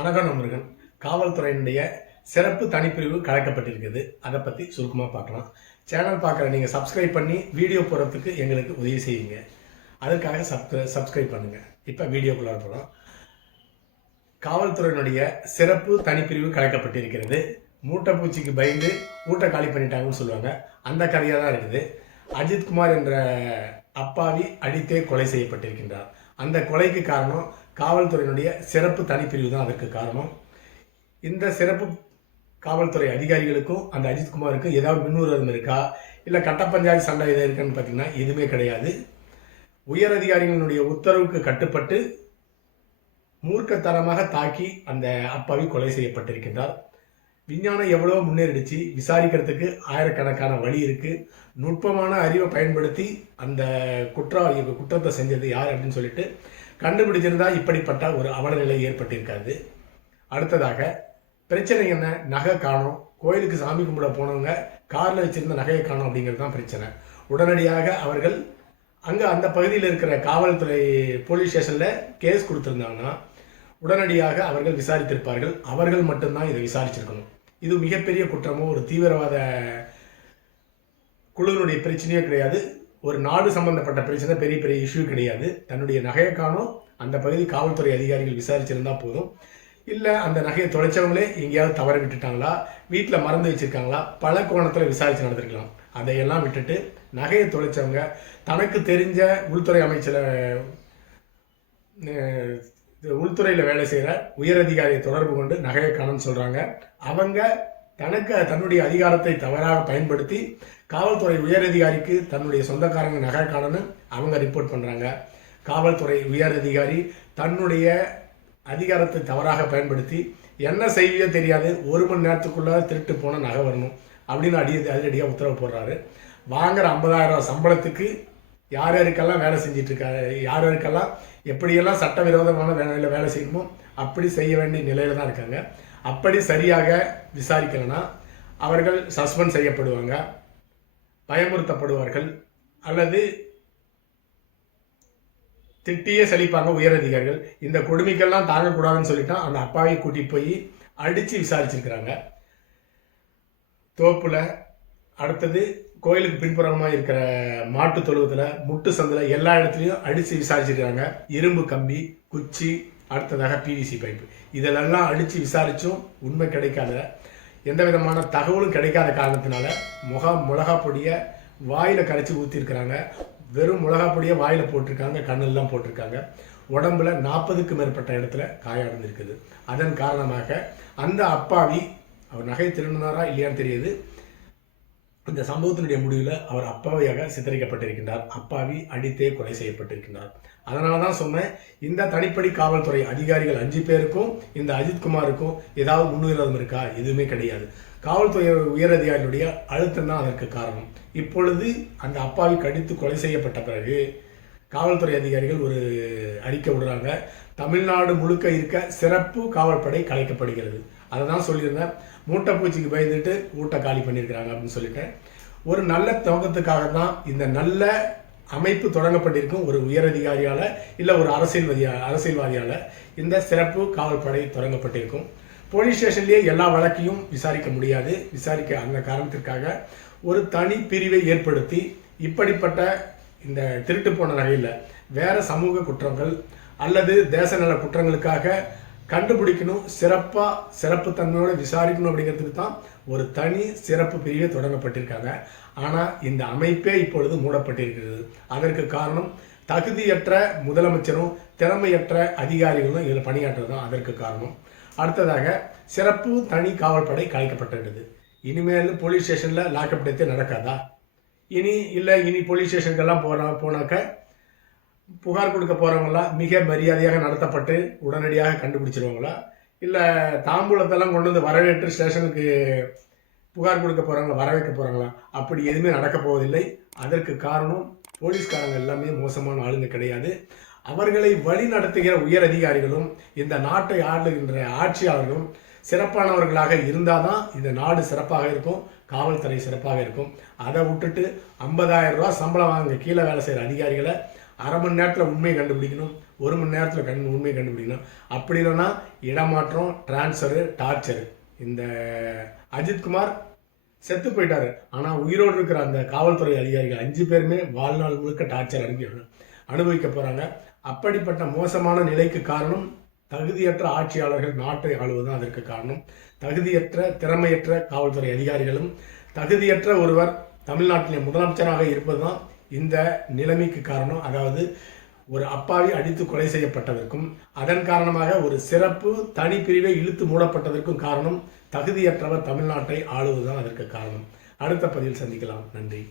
வணக்கம் முருகன் காவல்துறையினுடைய சிறப்பு தனிப்பிரிவு கலைக்கப்பட்டிருக்குது அதை பற்றி சுருக்கமாக பார்க்கலாம். சேனல் பார்க்குற நீங்கள் சப்ஸ்கிரைப் பண்ணி வீடியோ போடுறதுக்கு எங்களுக்கு உதவி செய்யுங்க. அதுக்காக சப் சப்ஸ்கிரைப் பண்ணுங்கள் இப்போ வீடியோக்குள்ளே போகிறோம் காவல்துறையினுடைய சிறப்பு தனிப்பிரிவு கலைக்கப்பட்டிருக்கிறது. மூட்டை பூச்சிக்கு பயந்து மூட்டை காலி பண்ணிட்டாங்கன்னு சொல்லுவாங்க. அந்த கதையாக தான் இருக்குது. அஜித்குமார் என்ற அப்பாவி அடித்தே கொலை செய்யப்பட்டிருக்கின்றார். அந்த கொலைக்கு காரணம் காவல்துறையினுடைய சிறப்பு தனிப்பிரிவு தான் அதற்கு காரணம். இந்த சிறப்பு காவல்துறை அதிகாரிகளுக்கும் அந்த அஜித்குமாருக்கும் ஏதாவது மின்னுறதும் இருக்கா? இல்லை கட்ட பஞ்சாயத்து சண்டை எதாவது இருக்குன்னு பார்த்தீங்கன்னா எதுவுமே கிடையாது. உயர் அதிகாரிகளுடைய உத்தரவுக்கு கட்டுப்பட்டு மூர்க்கத்தனமாக தாக்கி அந்த அப்பாவி கொலை செய்யப்பட்டிருக்கின்றார். விஞ்ஞானம் எவ்வளோ முன்னேறிடுச்சு. விசாரிக்கிறதுக்கு ஆயிரக்கணக்கான வழி இருக்கு. நுட்பமான அறிவை பயன்படுத்தி அந்த குற்ற குற்றத்தை செஞ்சது யார் அப்படின்னு சொல்லிட்டு கண்டுபிடிச்சிருந்தா இப்படிப்பட்ட ஒரு அவலநிலை ஏற்பட்டிருக்காது. அடுத்ததாக பிரச்சனை என்ன? நகை காணும். கோயிலுக்கு சாமி கும்பிட போனவங்க காரில் வச்சிருந்த நகையை காணும் அப்படிங்கிறது தான் பிரச்சனை. உடனடியாக அவர்கள் அங்கே அந்த பகுதியில் இருக்கிற காவல்துறை போலீஸ் ஸ்டேஷனில் கேஸ் கொடுத்துருந்தாங்கன்னா உடனடியாக அவர்கள் விசாரித்திருப்பார்கள். அவர்கள் மட்டும்தான் இதை விசாரிச்சிருக்கணும். இது மிகப்பெரிய குற்றமோ ஒரு தீவிரவாத குழுவினுடைய பிரச்சனையோ கிடையாது. ஒரு நாடு சம்பந்தப்பட்ட பிரச்சனை பெரிய பெரிய இஷ்யூ கிடையாது. தன்னுடைய நகையை காணும். அந்த பகுதி காவல்துறை அதிகாரிகள் விசாரிச்சிருந்தா போதும். இல்லை அந்த நகையை தொலைச்சவங்களே எங்கேயாவது தவற விட்டுட்டாங்களா? வீட்டில் மறந்து வச்சிருக்காங்களா? பல கோணத்தில் விசாரித்து நடந்திருக்கலாம். அதையெல்லாம் விட்டுட்டு நகையை தொலைச்சவங்க தனக்கு தெரிஞ்ச உள்துறை அமைச்சரை உள்துறையில் வேலை செய்கிற உயரதிகாரியை தொடர்பு கொண்டு நகையை காணும்னு சொல்கிறாங்க அவங்க தனக்கு தன்னுடைய அதிகாரத்தை தவறாக பயன்படுத்தி காவல்துறை உயரதிகாரிக்கு தன்னுடைய சொந்தக்காரங்க நகை காணன்னு அவங்க ரிப்போர்ட் பண்ணுறாங்க காவல்துறை உயரதிகாரி தன்னுடைய அதிகாரத்தை தவறாக பயன்படுத்தி என்ன செய்வியோ தெரியாது ஒரு மணி நேரத்துக்குள்ளே திருட்டு போன நகை வரணும் அப்படின்னு அடி அதிரடியாக உத்தரவு போடுறாரு. வாங்குற ஐம்பதாயிரம் சம்பளத்துக்கு யார் யாருக்கெல்லாம் வேலை செஞ்சிட்ருக்காரு யார் யாருக்கெல்லாம் எப்படியெல்லாம் சட்டவிரோதமான வேலையில் வேலை செய்யணுமோ அப்படி செய்ய வேண்டிய நிலையில் தான் இருக்காங்க. அப்படி சரியாக விசாரிக்கலைன்னா அவர்கள் சஸ்பெண்ட் செய்யப்படுவாங்க. பயமுறுத்தப்படுவார்கள் அல்லது திட்டியே செழிப்பாங்க உயரதிகாரிகள் இந்த கொடுமைக்கெல்லாம் தாங்கக்கூடாதுன்னு சொல்லிட்டா அந்த அப்பாவை கூட்டிகிட்டு போய் அடித்து விசாரிச்சிருக்கிறாங்க. தோப்பில் அடுத்தது கோயிலுக்கு பின்புறமாக இருக்கிற மாட்டு தொழுவத்தில் முட்டு சந்தில் எல்லா இடத்துலையும் அடித்து விசாரிச்சிருக்கிறாங்க. இரும்பு கம்பி குச்சி அடுத்ததாக பிவிசி பைப்பு இதிலெல்லாம் அடித்து விசாரித்தும் உண்மை கிடைக்காத எந்த விதமான தகவலும் கிடைக்காத காரணத்தினால முகம் மிளகா பொடியை வாயில் கரைச்சி ஊற்றிருக்கிறாங்க வெறும் மிளகா பொடியை வாயில் போட்டிருக்காங்க கண்ணெல்லாம் போட்டிருக்காங்க. உடம்புல நாற்பதுக்கு மேற்பட்ட இடத்துல காயம் அதன் காரணமாக அந்த அப்பாவி அவர் நகை திரும்பினாரா இல்லையான்னு தெரியுது. இந்த சம்பவத்தினுடைய முடிவில் அவர் அப்பாவியாக சித்தரிக்கப்பட்டிருக்கின்றார். அப்பாவி அடித்தே கொலை செய்யப்பட்டிருக்கின்றார். அதனால தான் சொன்னேன் இந்த தனிப்படி காவல்துறை அதிகாரிகள் அஞ்சு பேருக்கும் இந்த அஜித்குமாருக்கும் ஏதாவது முன்னுரிதம் இருக்கா? எதுவுமே கிடையாது. காவல்துறை உயர் அதிகாரிகளுடைய அழுத்தம் தான் அதற்கு காரணம். இப்பொழுது அந்த அப்பாவி கடித்து கொலை செய்யப்பட்ட பிறகு காவல்துறை அதிகாரிகள் ஒரு அறிக்கை விடுறாங்க. தமிழ்நாடு முழுக்க இருக்க சிறப்பு காவல்படை கலைக்கப்படுகிறது. அதை தான் சொல்லியிருந்தேன் மூட்டை பூச்சிக்கு பயந்துட்டு மூட்டை காலி பண்ணியிருக்கிறாங்க அப்படின்னு சொல்லிட்டேன் ஒரு நல்ல துவக்கத்துக்காக தான் இந்த நல்ல அமைப்பு தொடங்கப்பட்டிருக்கும் ஒரு உயரதிகாரியால் இல்லை ஒரு அரசியல்வாதியா அரசியல்வாதியால் இந்த சிறப்பு காவல்படை தொடங்கப்பட்டிருக்கும். போலீஸ் ஸ்டேஷன்லேயே எல்லா வழக்கையும் விசாரிக்க முடியாது. விசாரிக்க அந்த காரணத்திற்காக ஒரு தனி பிரிவை ஏற்படுத்தி இப்படிப்பட்ட இந்த திருட்டு போன நகையில் வேறு சமூக குற்றங்கள் அல்லது தேசநல குற்றங்களுக்காக கண்டுபிடிக்கணும் சிறப்பாக சிறப்பு தன்மையோட விசாரிக்கணும் அப்படிங்கிறதுக்கு தான் ஒரு தனி சிறப்பு பிரிவே தொடங்கப்பட்டிருக்காங்க. ஆனால் இந்த அமைப்பே இப்பொழுது மூடப்பட்டிருக்கிறது. அதற்கு காரணம் தகுதியற்ற முதலமைச்சரும் திறமையற்ற அதிகாரிகளும் இதில் பணியாற்றுறது தான் அதற்கு காரணம். அடுத்ததாக சிறப்பு தனி காவல்படை கலைக்கப்பட்டிருக்குது இனிமேல் போலீஸ் ஸ்டேஷனில் லாக்அப் டெத்தே நடக்காதா? இனி இல்லை இனி போலீஸ் ஸ்டேஷனுக்கெல்லாம் போனா போனாக்க புகார் கொடுக்க போகிறவங்களாம் மிக மரியாதையாக நடத்தப்பட்டு உடனடியாக கண்டுபிடிச்சிருவாங்களா? இல்லை தாம்பூலத்தெல்லாம் கொண்டு வந்து வரவேற்று ஸ்டேஷனுக்கு புகார் கொடுக்க போகிறாங்களா வரவேற்க போகிறாங்களா அப்படி எதுவுமே நடக்க போவதில்லை. அதற்கு காரணம் போலீஸ்காரங்க எல்லாமே மோசமான ஆளுங்க கிடையாது. அவர்களை வழி நடத்துகிற உயர் அதிகாரிகளும் இந்த நாட்டை ஆளுகின்ற ஆட்சியாளர்களும் சிறப்பானவர்களாக இருந்தால் தான் இந்த நாடு சிறப்பாக இருக்கும் காவல்துறை சிறப்பாக இருக்கும். அதை விட்டுட்டு ஐம்பதாயிரம் ரூபா சம்பளம் வாங்க கீழே வேலை செய்கிற அதிகாரிகளை அரை மணி நேரத்தில் உண்மையை கண்டுபிடிக்கணும் ஒரு மணி நேரத்தில் கண் உண்மையை கண்டுபிடிக்கணும். அப்படி இல்லைன்னா இடமாற்றம் டிரான்ஸ்ஃபரு டார்ச்சரு இந்த அஜித்குமார் செத்து போயிட்டாரு. ஆனால் உயிரோடு இருக்கிற அந்த காவல்துறை அதிகாரிகள் அஞ்சு பேருமே வாழ்நாள் முழுக்க டார்ச்சர் அனுப்பி அனுபவிக்க போகிறாங்க அப்படிப்பட்ட மோசமான நிலைக்கு காரணம் தகுதியற்ற ஆட்சியாளர்கள் நாட்டை ஆளுவதுதான் அதற்கு காரணம். தகுதியற்ற திறமையற்ற காவல்துறை அதிகாரிகளும் தகுதியற்ற ஒருவர் தமிழ்நாட்டிலே முதலமைச்சராக இருப்பது தான் இந்த நிலைமைக்கு காரணம் அதாவது ஒரு அப்பாவி அடித்து கொலை செய்யப்பட்டதற்கும் அதன் காரணமாக ஒரு சிறப்பு தனிப்பிரிவை இழுத்து மூடப்பட்டதற்கும் காரணம் தகுதியற்றவர் தமிழ்நாட்டை ஆளுவதுதான் அதற்கு காரணம். அடுத்த பதிவில் சந்திக்கலாம். நன்றி.